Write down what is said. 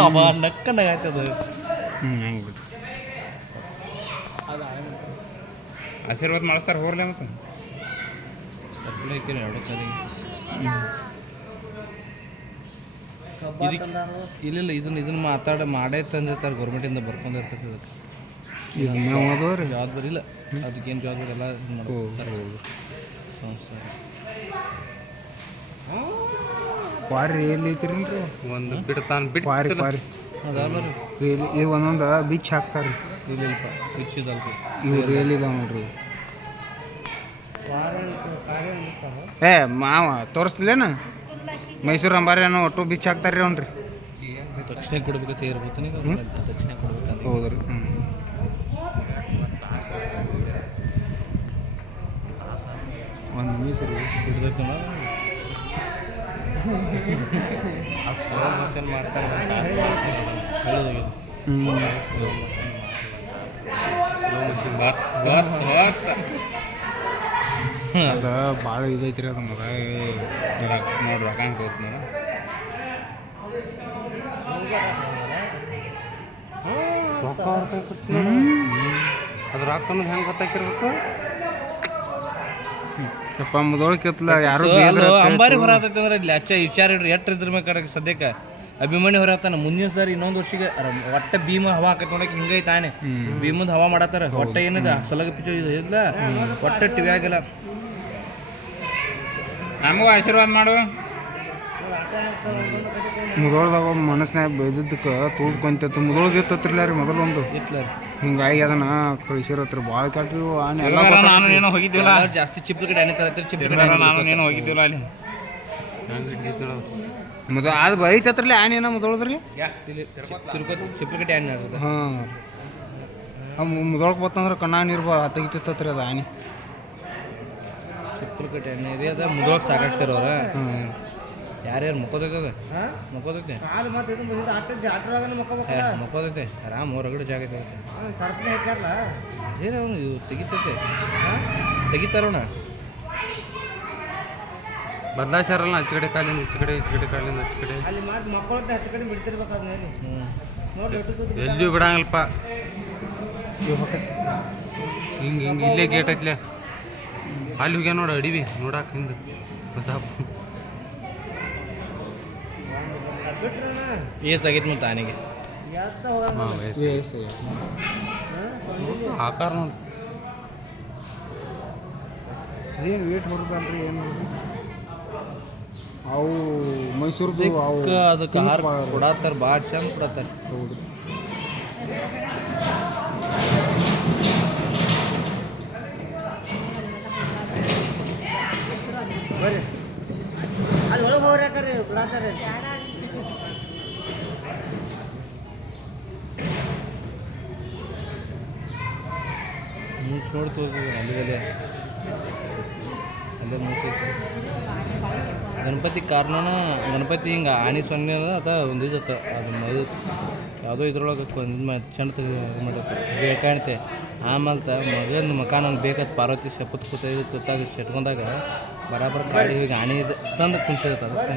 ಅವ ನಕ್ಕ ನಗಾಕದ ಹ್ಞೂ ಹಂಗೆ ಬಿಡು. ಆಶೀರ್ವಾದ ಮಾಡಿಸ್ತಾರೆ ಹೋರ್ಲೆ ಮತ್ತು? ಸಪ್ಲೈ ಹಾಕಿಲ್ಲ ಎರಡು ಸರಿ ಇಲ್ಲ ಇಲ್ಲ ಇದನ್ನ ಇದನ್ನ ಮಾತಾಡ ಮಾಡೇ ತಂದಿರ್ತಾರೆ ಗೌರ್ಮೆಂಟಿಂದ ಬರ್ಕೊಂಡಿರ್ತೈತೆ ಅದಕ್ಕೆ ಈಗ ಮೇವು ಜವಾಬ್ದಾರಿ ಇಲ್ಲ. ಅದಕ್ಕೇನು ಜವಾಬ್ದಾರಿ ಎಲ್ಲ ಇದನ್ನ ಮಾಡ್ತಾರೆ ಸಂಸ್ಥೆ. ಪಾರಿ ಎಲ್ಲಿ ಐತ್ರಿ ಒಂದು ಬಿಡ್ತಾನ ಬಿಟ್ಟು ಪಾರಿ ಪಾರಿ ಅದಲ್ಲ ರೀ. ಇಲ್ಲಿ ಈ ಒಂದೊಂದು ಬಿಚ್ ಹಾಕ್ತಾರೆ ಇಲ್ಲ ಇಲ್ಪ ಹುಚ್ಚಿದಲ್ರಿ ಇವು ರಿಯಲ್ ಇದಾವ ನೋಡ್ರಿ. ಏ ಮಾವ ತೋರಿಸ್ಲೇನ ಮೈಸೂರು ಅಂಬಾರೇನೋ ಒಟ್ಟು ಬಿಚ್ ಹಾಕ್ತಾರ್ರಿ ಅವ್ನ್ರಿ. ತಕ್ಷಣ ಕೊಡ್ಬೇಕಂತ ಇರ್ಬೋದು ನೀವು ತಕ್ಷಣ ಕೊಡ್ಬೇಕಂತ ಹೌದ್ರಿ ಹ್ಞೂ ಒಂದು ನಿಮಿಷ ರೀ. ಬಿಡ್ಬೇಕು ಸ್ಲೋ ಮೋಷನ್ ಮಾಡ್ತಾರೆ ಹೇಳೋದಾಗಿದೆ ಹ್ಞೂ ಸ್ಲೋ ಮೋಷನ್ ಬತ್ ಅದ ಭಾಳ ಇದೈತ್ರಿ ಅದು ಮಗ. ನೋಡಿ ರೊಕ್ಕ ಹಂಗೆ ಹೋಗ್ತು ನೋಡ. ರೊಕ್ಕ. ಅದು ರೊಕ್ಕ ಅನ್ನೋದು ಹೆಂಗೆ ಗೊತ್ತಾಕಿರ್ಬೇಕು? ಸ್ವಲ್ಪ ಮುದೋಳಕ್ಕಿತ್ಲ ಯಾರು ಅಂಬಾರಿ ಹೊರತೈತಿ ಅಂದ್ರೆ ಇಲ್ಲಿ ಅಚ್ಚ ವಿಚಾರ ಇಡ್ರಿ ಎಟ್ ಇದ್ರ ಬೇಕಾರೆ ಸದ್ಯಕ್ಕೆ ಅಭಿಮಾನಿ ಹೊರತಾನ. ಮುಂದಿನ ಸರಿ ಇನ್ನೊಂದು ವರ್ಷಕ್ಕೆ ಒಟ್ಟ ಭೀಮ ಹವಾ ಹಾಕತ್ ನೋಡಕ್ಕೆ ಹಿಂಗೈತೆ ತಾನೆ ಭೀಮದ ಹವಾ ಮಾಡತ್ತಾರ ಒಟ್ಟ ಏನಿದೆ? ಸಲಗ ಪಿಚ್ಚು ಇದು ಇಲ್ಲ. ಒಟ್ಟ ಟಿವಿ ಆಗಿಲ್ಲ. ನಮಗೂ ಆಶೀರ್ವಾದ ಮಾಡು. ಮುದೋಳದಾಗ ಮನಸ್ಸಿನ ಮನಸ್ಸಿನಾಗ ಬೈದಿದ್ದಕ್ಕೆ ತೂದ್ಕೊಂತ ಮುದೋಳದ ಇತ್ತತ್ರಲ್ಲ ರೀ ಮೊದಲೊಂದು ಇತ್ತಲ್ಲ ಹಿಂಗಾಗಿ ಅದನ್ನ ಹತ್ರ ಭಾಳ ಕೆಟ್ರಿ ಇವು. ಆನೆ ಎಲ್ಲ ನಾನು ಏನೋ ಹೋಗಿದ್ದಿಲ್ಲ ಜಾಸ್ತಿ ಚಿಪ್ಲ ಕಡೆ ಎಣ್ಣೆ ತರತ್ತೀರಿ ಚಿಪ್ಲ ಕಡೆ ನಾನು ಏನೋ ಹೋಗಿದ್ದಿಲ್ಲ ಅಲ್ಲಿ. ಮುದ ಅದು ಬೈತತ್ರಲ್ಲ ಆನೆ ಏನ ಮುದೋಳದ್ರಿ ತಿರುಪತಿ ಚಿಪ್ಲ ಕಡೆ ಎಣ್ಣೆ ಹಾಂ. ಮುದೊಳಗೆ ಬತ್ತಂದ್ರೆ ಕಣ್ಣಾಗ ನೀರು ಬಾ ತೆಗಿತಿತ್ತತ್ರಿ ಅದು ಆನೆ ಚಿಪ್ಲ ಕಡೆ ಎಣ್ಣೆ ಇದೆ ಅದ ಮುದೋಳ್ ಸಾಕಾಗ್ತಾರ ಅವ್ರ ಹ್ಞೂ ಯಾರ್ಯಾರು ಮುಕ್ಕೋದೈತೆ ಅದು? ಮುಕ್ಕೋದೈತೆ ಏ, ಮುಕ್ಕೋದೈತೆ ಆರಾಮ್ ಹೊರಗಡೆ ಜಾಗ ಐತೆ ಏನು ಅವನು ಇವು ತೆಗಿತೈತೆ? ತೆಗಿತಾರೋಣ ಬದಲಾಯಿಸ್ಯಾರಲ್ಲ ಆಚೆ ಕಡೆ ಕಾಲಿಂದ ಈಚೆ ಕಡೆ ಈಚೆ ಕಡೆ ಕಾಲಿಂದ ಆಚೆ ಕಡೆ. ಹ್ಞೂ ಎಲ್ಲಿಯೂ ಬಿಡಂಗಲ್ಪ ಹಿಂಗೆ ಹಿಂಗೆ ಇಲ್ಲೇ ಗೇಟ್ ಐತ್ಲೆ. ಅಲ್ಲಿ ಹೋಗ್ಯ ನೋಡು ಅಡಿವಿ ನೋಡಾಕ ಹಿಂದೆ. ಹೊಸ ಏಸ್ ಆಗೈತೆ ಮತ್ತೆ ಆನೆಗೆ. ಆಕಾರ ನೋಡಿ. ಏನು ವೇಟ್ ಬರುತ್ತಲ್ರಿ ಏನು ಅವು ಮೈಸೂರ್ದು ಅವು ಅದಕ್ಕೆ ಆಹಾರ ಕೊಡತ್ತಾರ ಭಾಳ ಚಂದ ಕೊಡತ್ತಾರ. ಹೌದು. ಅಲ್ಲಿ ಒಳಗೆ ಹೋಗ್ರಿ ಯಾಕಂದ್ರೆ ನೋಡಿ ತೋರಿಸಿದ್ರು ಅಲ್ಲಿಗಲ್ಲೇ ಅಲ್ಲೇ. ಮುಗಿಸಿ ಗಣಪತಿ ಕಾರಣನ ಗಣಪತಿ ಹಿಂಗೆ ಆನೆ ಸೊನ್ನೆ ಅದ ಅದ ಒಂದು ಇದತ್ತ ಅದು ಇದು ಯಾವುದೋ ಇದ್ರೊಳಗೆ ಇದು ಮಾಡಿ ಚೆಂದ ಮಾಡುತ್ತೆ ಬೇಕಾಣ್ತೆ ಆಮೇಲೆ ಮಗನ ಮಕಾನ ಬೇಕತ್ ಪಾರ್ವತಿ ಸೆಪತ್ ಕೂತ ತುತ್ತಾಗ ಸೆಟ್ಕೊಂಡಾಗ ಬರಾಬರ್ ಕಾಡಿ ಹೋಗಿ ಆನೆ ಇದು ತಂದು ಕುಣಿಸಿರುತ್ತೆ. ಅದಕ್ಕೆ